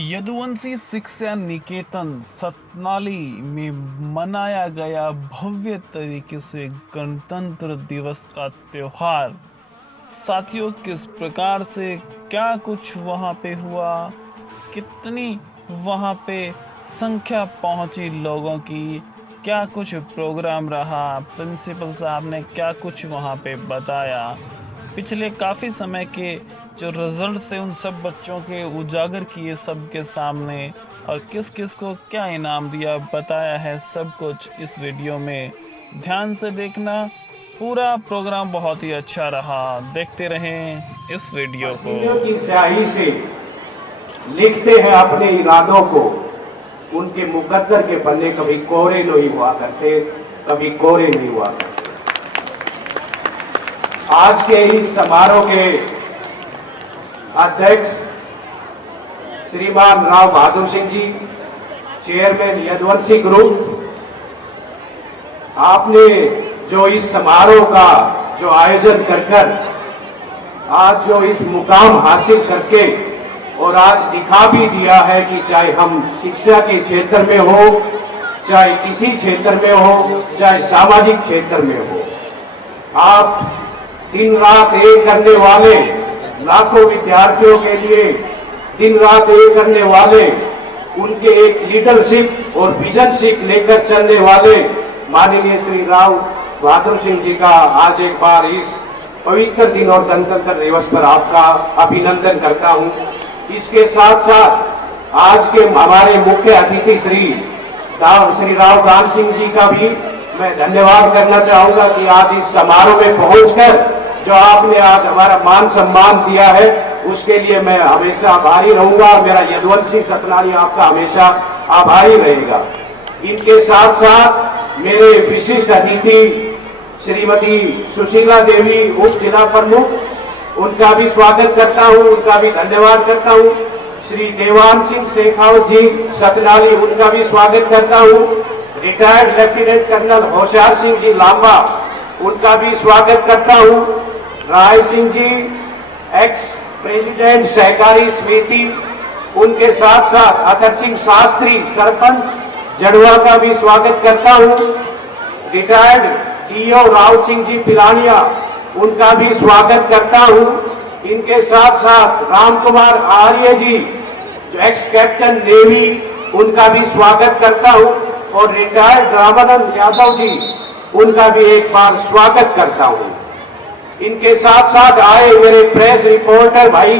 यदुवंशी शिक्षा निकेतन सतनाली में मनाया गया भव्य तरीके से गणतंत्र दिवस का त्योहार। साथियों, किस प्रकार से क्या कुछ वहाँ पे हुआ, कितनी वहाँ पे संख्या पहुँची लोगों की, क्या कुछ प्रोग्राम रहा, प्रिंसिपल साहब ने क्या कुछ वहाँ पे बताया, पिछले काफ़ी समय के जो रिजल्ट से उन सब बच्चों के उजागर किए सबके सामने, और किस किस को क्या इनाम दिया बताया है सब कुछ इस वीडियो में। ध्यान से देखना, पूरा प्रोग्राम बहुत ही अच्छा रहा। देखते रहें इस वीडियो को। की स्याही से लिखते हैं अपने इरादों को, उनके मुकद्दर के पन्ने कभी कोरे नहीं हुआ करते, कभी कोरे नहीं हुआ करते। आज के इस समारोह के अध्यक्ष श्रीमान राव बहादुर सिंह जी, चेयरमैन यदुवंशी ग्रुप, आपने जो इस समारोह का जो आयोजन कर आज जो इस मुकाम हासिल करके और आज दिखा भी दिया है कि चाहे हम शिक्षा के क्षेत्र में हो, चाहे किसी क्षेत्र में हो, चाहे सामाजिक क्षेत्र में हो, आप दिन रात एक करने वाले, लाखों विद्यार्थियों के लिए दिन रात एक करने वाले, उनके एक लीडरशिप और विजनशिप लेकर चलने वाले माननीय श्री राव बहादुर सिंह जी का आज एक बार इस पवित्र दिन और गणतंत्र दिवस पर आपका अभिनंदन करता हूं। इसके साथ साथ आज के हमारे मुख्य अतिथि श्री राव दान सिंह जी का भी मैं धन्यवाद करना चाहूंगा कि आज इस समारोह में पहुंचकर जो आपने आज हमारा मान सम्मान दिया है, उसके लिए मैं हमेशा आभारी रहूंगा। मेरा यदुवंशी सतनाली आपका हमेशा आभारी रहेगा। इनके साथ साथ मेरे विशिष्ट अतिथि श्रीमती सुशीला देवी, उप जिला प्रमुख, उनका भी स्वागत करता हूं, उनका भी धन्यवाद करता हूं। श्री देवान सिंह शेखावत जी सतनाली, उनका भी स्वागत करता हूं। Retired lieutenant colonel Hoshiyar Singh ji Lamba, उनका भी स्वागत करता हूं। राय सिंह जी, एक्स प्रेसिडेंट सहकारी समिति, उनके साथ साथ अतर सिंह शास्त्री सरपंच जड़वा का भी स्वागत करता हूं। रिटायर्ड डीओ राव सिंह जी पिलानिया, उनका भी स्वागत करता हूं। इनके साथ साथ राम कुमार आर्य जी, जो एक्स कैप्टन नेवी, उनका भी स्वागत करता हूं। और रिटायर्ड रामानंद यादव जी, उनका भी एक बार स्वागत करता हूं। इनके साथ साथ आए मेरे प्रेस रिपोर्टर भाई,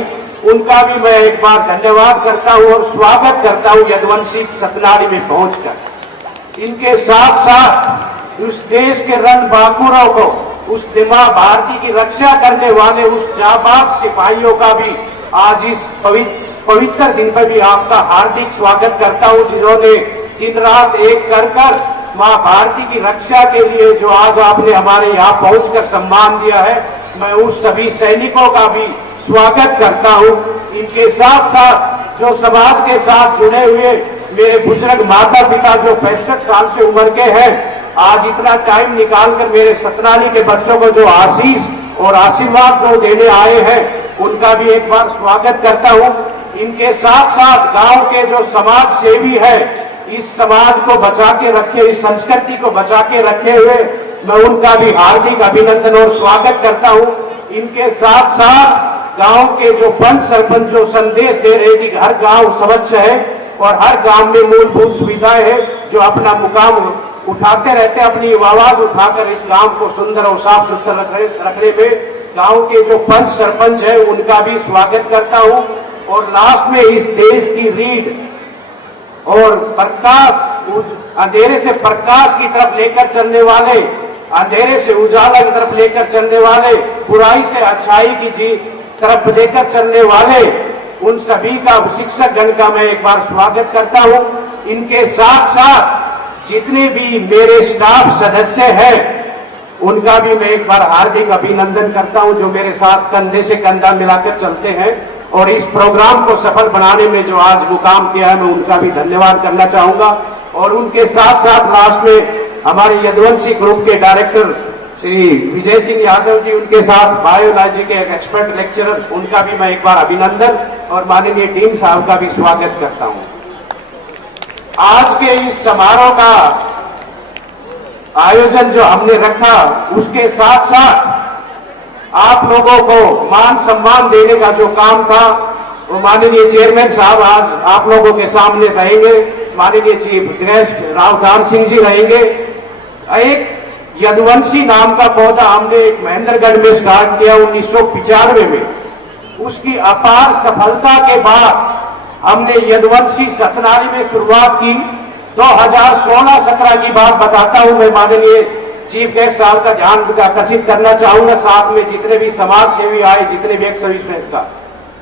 उनका भी मैं एक बार धन्यवाद करता हूं और स्वागत करता हूं यदुवंशी सतनाली में पहुंचकर। इनके साथ साथ उस देश के रणबांकुरों को, उस मां भारती की रक्षा करने वाले उस जाबाज सिपाहियों का भी आज इस पवित्र दिन पर भी आपका हार्दिक स्वागत करता हूं, जिन्होंने दिन रात एक कर मां भारती की रक्षा के लिए जो आज आपने हमारे यहाँ पहुंचकर सम्मान दिया है, मैं उस सभी सैनिकों का भी स्वागत करता हूं। इनके साथ साथ जो समाज के साथ जुड़े हुए मेरे बुजुर्ग माता पिता जो 65 साल से उम्र के हैं, आज इतना टाइम निकालकर मेरे सतनाली के बच्चों को जो आशीष और आशीर्वाद जो देने आए हैं, उनका भी एक बार स्वागत करता हूं। इनके साथ साथ गांव के जो समाज सेवी है, इस समाज को बचा के रखे, इस संस्कृति को बचा के रखे हुए, मैं उनका भी हार्दिक अभिनंदन और स्वागत करता हूं। इनके साथ साथ गांव के जो पंच सरपंच जो संदेश दे रहे कि हर गांव स्वच्छ है और हर गांव में मूलभूत सुविधाएं हैं, जो अपना मुकाम उठाते रहते, अपनी आवाज उठाकर इस गांव को सुंदर और साफ सुथरा रखने में गांव के जो पंच सरपंच है, उनका भी स्वागत करता हूं। और लास्ट में इस देश की रीढ़ और प्रकाश, अंधेरे से प्रकाश की तरफ लेकर चलने वाले, अंधेरे से उजाला की तरफ लेकर चलने वाले, बुराई से अच्छाई की तरफ लेकर चलने वाले, उन सभी का, शिक्षक गण का मैं एक बार स्वागत करता हूं। इनके साथ साथ जितने भी मेरे स्टाफ सदस्य हैं, उनका भी मैं एक बार हार्दिक अभिनंदन करता हूं, जो मेरे साथ कंधे से कंधा मिलाकर चलते हैं और इस प्रोग्राम को सफल बनाने में जो आज मुकाम किया है, मैं उनका भी धन्यवाद करना चाहूंगा। और उनके साथ साथ लास्ट में हमारे यदुवंशी ग्रुप के डायरेक्टर श्री विजय सिंह यादव जी, उनके साथ बायोलॉजी के एक्सपर्ट लेक्चरर, उनका भी मैं एक बार अभिनंदन और माननीय डीन साहब का भी स्वागत करता हूं। आज के इस समारोह का आयोजन जो हमने रखा, उसके साथ साथ आप लोगों को मान सम्मान देने का जो काम था वो माननीय चेयरमैन साहब आज आप लोगों के सामने रहेंगे। माननीय चीफ गेस्ट रावधान सिंह जी रहेंगे। एक यदुवंशी नाम का पौधा हमने एक महेंद्रगढ़ में स्टार्ट किया 1995 में। उसकी अपार सफलता के बाद हमने यदुवंशी सतनाली में शुरुआत की। 2016-17 की बात बताता हूं मैं, माननीय चीफ गेस्ट साहब का ध्यान आकर्षित करना चाहूंगा, साथ में जितने भी समाज सेवी आए, जितने भी एक्स सर्विसमैन का,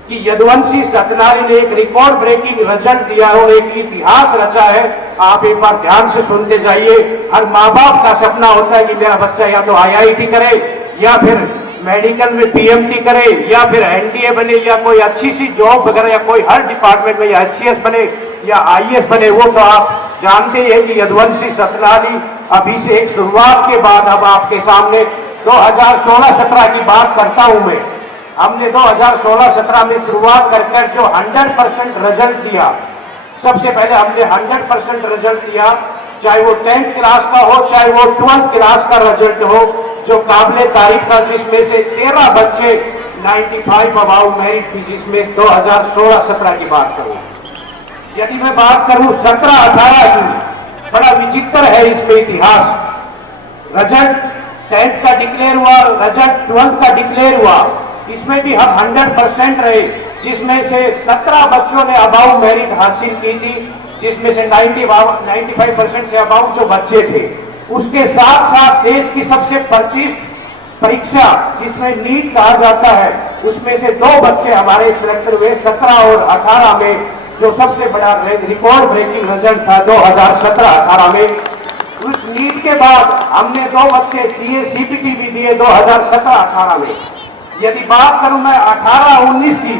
कि यदुवंशी सतनाली ने एक रिकॉर्ड ब्रेकिंग रिजल्ट दिया और एक इतिहास रचा है। आप एक बार ध्यान से सुनते जाइए। हर माँ बाप का सपना होता है कि मेरा बच्चा या तो IIT करे या फिर मेडिकल में PMT करे या फिर NDA बने या कोई अच्छी सी जॉब वगैरह या कोई हर डिपार्टमेंट में या HCS बने या IAS बने। वो तो आप जानते ही हैं कि यदुवंशी सतनाली अभी से एक शुरुआत के बाद अब आपके सामने 2016-17 की बात करता हूं मैं। हमने 2016-17 में शुरुआत कर जो 100% रिजल्ट दिया, सबसे पहले हमने 100% रिजल्ट दिया, चाहे वो 10th क्लास का हो चाहे वो 12th क्लास का रिजल्ट हो, जो काबिले तारीफ था, जिसमें से 13 बच्चे 95 अबाउट मेरिट थी, जिसमें 2016-17 की बात करूं। यदि मैं बात करूं 17-18 की, बड़ा विचित्र है इसमें इतिहास। रिजल्ट 10th का डिक्लेयर हुआ, रिजल्ट 12th का डिक्लेयर हुआ, इसमें भी हम 100% रहे, जिसमें से 17 बच्चों ने अबाउ मेरिट हासिल की थी, जिसमें से 95% से अबाउ जो बच्चे थे। उसके साथ साथ देश की सबसे प्रतिष्ठित परीक्षा जिसमें नीट कहा जाता है, उसमें से 2 बच्चे हमारे सिलेक्शन हुए 17 और 18 में, जो सबसे बड़ा रिकॉर्ड ब्रेकिंग रिजल्ट था 2017-18 में। उस नीट के बाद हमने 2 बच्चे CA CPT भी दिए 2017-18 में। यदि बात करूं मैं 18-19 की,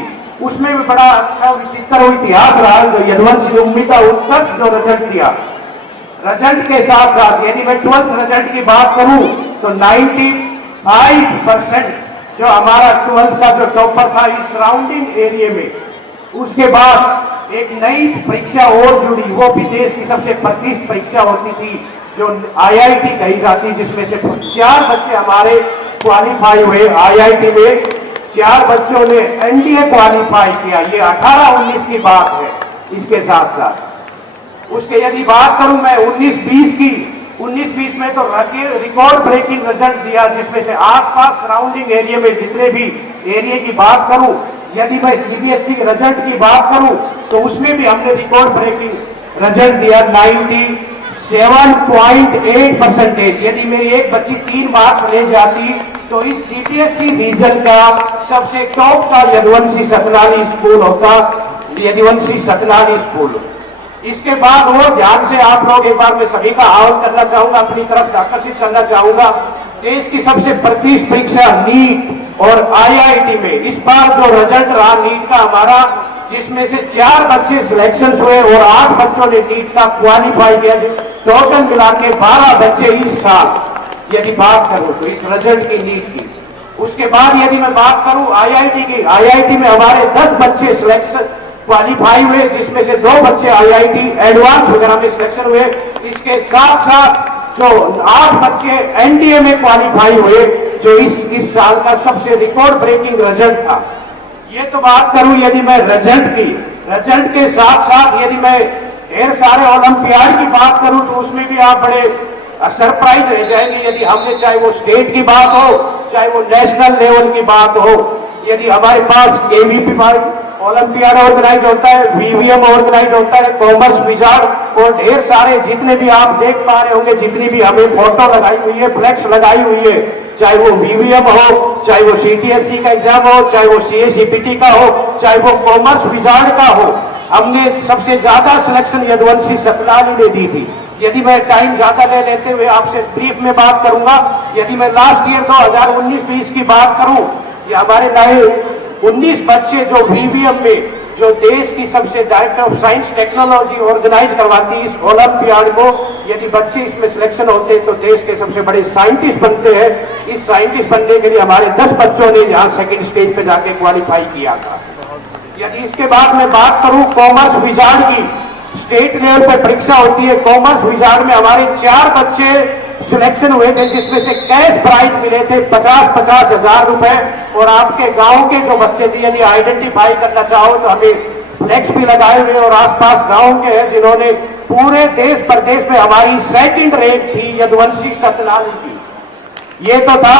उसमें भी बड़ा अच्छा विचित्र इतिहास रहा, जो यदुवंशी उम्मीद का उत्कर्ष जो रिजल्ट दिया। रिजल्ट के साथ साथ यदि मैं 12th रिजल्ट की बात करूं तो 95% जो हमारा 12th का जो टॉपर था इस सराउंडिंग एरिया में। उसके बाद एक नई परीक्षा और जुड़ी, वो भी देश की सबसे प्रतिष्ठित परीक्षा होती थी जो IIT कही जाती, जिसमें से 4 बच्चे हमारे क्वालिफाई हुए IIT में, 4 बच्चों ने NDA क्वालिफाई किया। ये 18-19 की बात है। इसके साथ साथ उसके यदि बात करूं मैं 19-20 की, 19-20 में तो रिकॉर्ड ब्रेकिंग रिजल्ट दिया, जिसमें से आसपास सराउंडिंग एरिया में जितने भी एरिया की बात करूं, यदि मैं CBSE रिजल्ट की बात करूं तो उसमें भी हमने रिकॉर्ड ब्रेकिंग रिजल्ट दिया 97.8%। यदि मेरी एक बच्ची 3 मार्क्स ले जाती तो इस CBSE रीजन का सबसे टॉप का यदुवंशी सतनाली स्कूल होता, यदुवंशी सतनाली स्कूल। इसके बाद और ध्यान से आप लोग एक बार मैं सभी का आह्वान करना चाहूंगा, अपनी तरफ आकर्षित करना चाहूंगा। देश की सबसे प्रतिष्ठित परीक्षा नीट और IIT में इस बार जो रिजल्ट रहा नीट का हमारा, जिसमें से 4 बच्चे सिलेक्शन हुए और 8 बच्चों ने नीट का क्वालिफाई किया। टोटल मिला के 12 बच्चे इस साल यदि बात करूं तो इस रिजल्ट की नीट की। उसके बाद यदि मैं बात करूं IIT की, IIT में हमारे 10 बच्चे सिलेक्शन क्वालिफाई हुए, जिसमें से 2 बच्चे IIT एडवांस वगैरह में सिलेक्शन हुए। इसके साथ साथ जो 8 बच्चे NDA में क्वालिफाई हुए, जो इस साल का सबसे रिकॉर्ड ब्रेकिंग रिजल्ट था। ये तो बात करूं यदि मैं रिजल्ट की, रिजल्ट के साथ साथ यदि मैं ढेर सारे ओलंपियाड की बात करूं तो उसमें भी आप बड़े सरप्राइज रह जाएंगे। यदि हमने चाहे वो स्टेट की बात हो चाहे वो नेशनल लेवल की बात हो, यदि हमारे पास KVP ओलंपियाड ऑर्गेनाइज होता है, VVM ऑर्गेनाइज होता है, कॉमर्स विजार्ड और ढेर सारे जितने भी आप देख पा रहे होंगे, जितनी भी हमें फोटो लगाई हुई है, फ्लैक्स लगाई हुई है, चाहे वो VVM हो, चाहे वो CTSE का एग्जाम हो, चाहे वो CA CPT का हो, चाहे वो कॉमर्स विजार्ड का हो, हमने सबसे ज्यादा सिलेक्शन यदुवंशी सतनाली ने दी थी। यदि मैं टाइम ज्यादा ले लेते हुए आपसे ब्रीफ में बात करूंगा, यदि मैं लास्ट ईयर 2019-20 की बात करूं, ये हमारे नए 19 बच्चे जो VVM में, जो देश की सबसे director of science technology organise करवाती इस ओलंपियाड को, यदि बच्चे इसमें सिलेक्शन होते हैं तो देश के सबसे बड़े साइंटिस्ट बनते हैं। इस साइंटिस्ट बनने के लिए हमारे 10 बच्चों ने यहाँ सेकंड स्टेज पे जाके क्वालिफाई किया था। यदि इसके बाद मैं बात करूं कॉमर्स विजार्ड की, स्टेट लेवल पे परीक्षा होती है कॉमर्स विजार्ड में हमारे 4 बच्चे सिलेक्शन हुए थे, जिसमें से कैश प्राइज मिले थे 50-50 हजार रुपए। और आपके गांव के जो बच्चे थे, यदि आइडेंटिफाई करना चाहो तो हमें फ्लेक्स भी लगाए हुए और आसपास गांव के हैं जिन्होंने पूरे देश प्रदेश में हमारी सेकंड रैंक थी यदुवंशी सतनाली की। ये तो था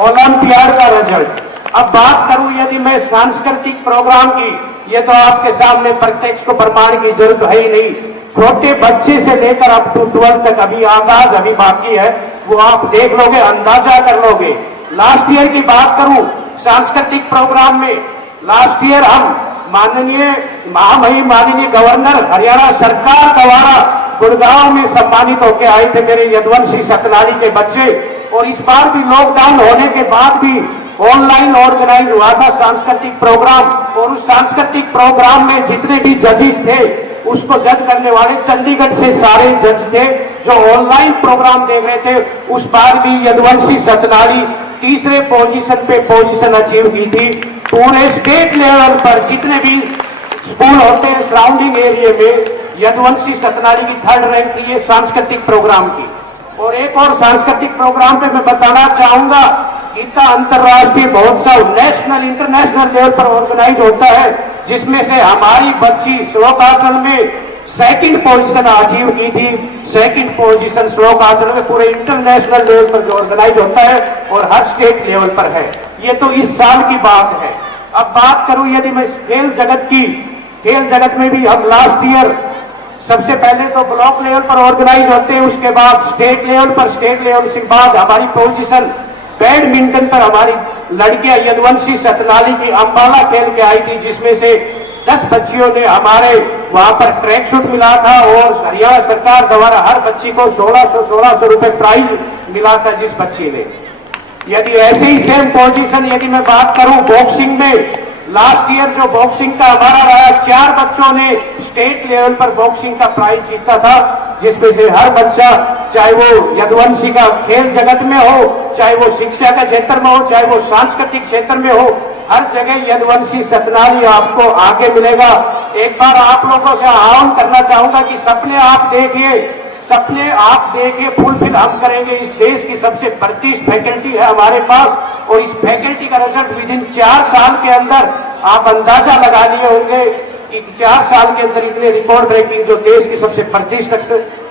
ओलंपियाड का रिजल्ट। अब बात करूं यदि मैं सांस्कृतिक प्रोग्राम की, ये तो आपके सामने प्रत्यक्ष को प्रमाण की जरूरत है ही नहीं। छोटे बच्चे से लेकर अप टू 12 तक अभी आगाज अभी बाकी है, वो आप देख लोगे, अंदाजा कर लोगे। लास्ट ईयर की बात करूं सांस्कृतिक प्रोग्राम में, लास्ट ईयर हम माननीय गवर्नर हरियाणा सरकार द्वारा गुड़गांव में सम्मानित होकर आए थे मेरे यदुवंशी सतनाली के बच्चे। और इस बार भी लॉकडाउन होने के बाद भी ऑनलाइन ऑर्गेनाइज हुआ था सांस्कृतिक प्रोग्राम। और उस सांस्कृतिक प्रोग्राम में जितने भी जजेस थे, उसको जज करने वाले चंडीगढ़ से सारे जज थे जो ऑनलाइन प्रोग्राम देख रहे थे। उस बार भी यदुवंशी सतनाली तीसरे पोजीशन पे पोजीशन अचीव की थी। पूरे स्टेट लेवल पर जितने भी स्कूल होते हैं सराउंडिंग एरिया में, यदुवंशी सतनाली की 3rd रैंक थी ये सांस्कृतिक प्रोग्राम की। और एक और सांस्कृतिक प्रोग्राम पे मैं बताना चाहूंगा, गीता अंतरराष्ट्रीय महोत्सव नेशनल इंटरनेशनल लेवल पर ऑर्गेनाइज होता है, जिसमें से हमारी बच्ची श्लोकाचल में 2nd पोजीशन अचीव की थी। 2nd पोजीशन श्लोकाचल में पूरे इंटरनेशनल लेवल पर जो ऑर्गेनाइज होता है और हर स्टेट लेवल पर है। ये तो इस साल की बात है। अब बात करूं यदि मैं खेल जगत की, खेल जगत में भी हम लास्ट ईयर सबसे पहले तो ब्लॉक लेवल पर ऑर्गेनाइज होते हैं, उसके बाद स्टेट लेवल पर, स्टेट लेवल से बाद हमारी पोजीशन बैडमिंटन पर हमारी लड़कियां यदुवंशी सतनाली की अंबाला खेल के आई थी, जिसमें से 10 बच्चियों ने हमारे वहां पर ट्रैक सूट मिला था और हरियाणा सरकार द्वारा हर बच्ची को 1600 रुपए प्राइज मिला था जिस बच्ची ने। यदि ऐसे ही सेम पोजीशन यदि मैं बात करूं बॉक्सिंग में, लास्ट ईयर जो बॉक्सिंग का हमारा रहा, 4 बच्चों ने स्टेट लेवल पर बॉक्सिंग का प्राइज जीता था, जिसमें से हर बच्चा, चाहे वो यदुवंशी का खेल जगत में हो, चाहे वो शिक्षा के क्षेत्र में हो, चाहे वो सांस्कृतिक क्षेत्र में हो, हर जगह यदुवंशी सतनाली आपको आगे मिलेगा। एक बार आप लोगों से आह्वान करना चाहूंगा कि सपने आप देखिए, फुलफिल हम करेंगे। इस देश की सबसे प्रतिष्ठित फैकल्टी है हमारे पास और इस फैकल्टी का रिजल्ट विदिन 4 साल के अंदर आप अंदाजा लगा लिए होंगे कि 4 साल के अंदर इतने रिकॉर्ड ब्रेकिंग जो देश की सबसे प्रतिष्ठित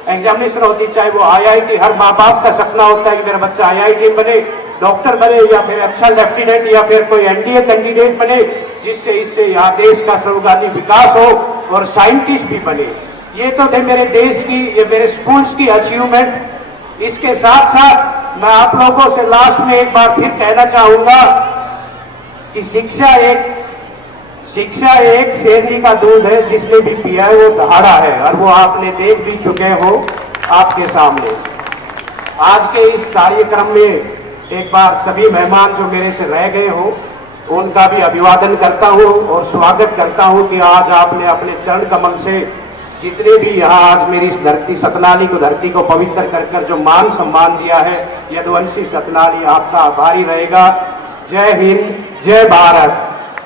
एग्जामिनेशन होती, चाहे वो IIT, हर माँ बाप का सपना होता है कि मेरा बच्चा IIT बने, डॉक्टर बने या फिर अच्छा लेफ्टिनेंट या फिर कोई NDA कैंडिडेट बने, जिससे इससे यहाँ देश का सर्वगामी विकास हो और साइंटिस्ट भी बने। ये तो थे मेरे देश की, ये मेरे स्कूल्स की अचीवमेंट। इसके साथ साथ मैं आप लोगों से लास्ट में एक बार फिर कहना चाहूंगा कि शिक्षा एक शेरनी का दूध है, जिसने भी पिया है वो दहाड़ा है, और वो आपने देख भी चुके हो आपके सामने। आज के इस कार्यक्रम में एक बार सभी मेहमान जो मेरे से रह गए हो उनका भी अभिवादन करता हूं और स्वागत करता हूं कि आज आपने अपने चरण कमल से जितने भी यहाँ आज मेरी इस धरती सतनाली को, धरती को पवित्र कर जो मान सम्मान दिया है, यदुवंशी सतनाली आपका आभारी रहेगा। जय हिंद, जय भारत।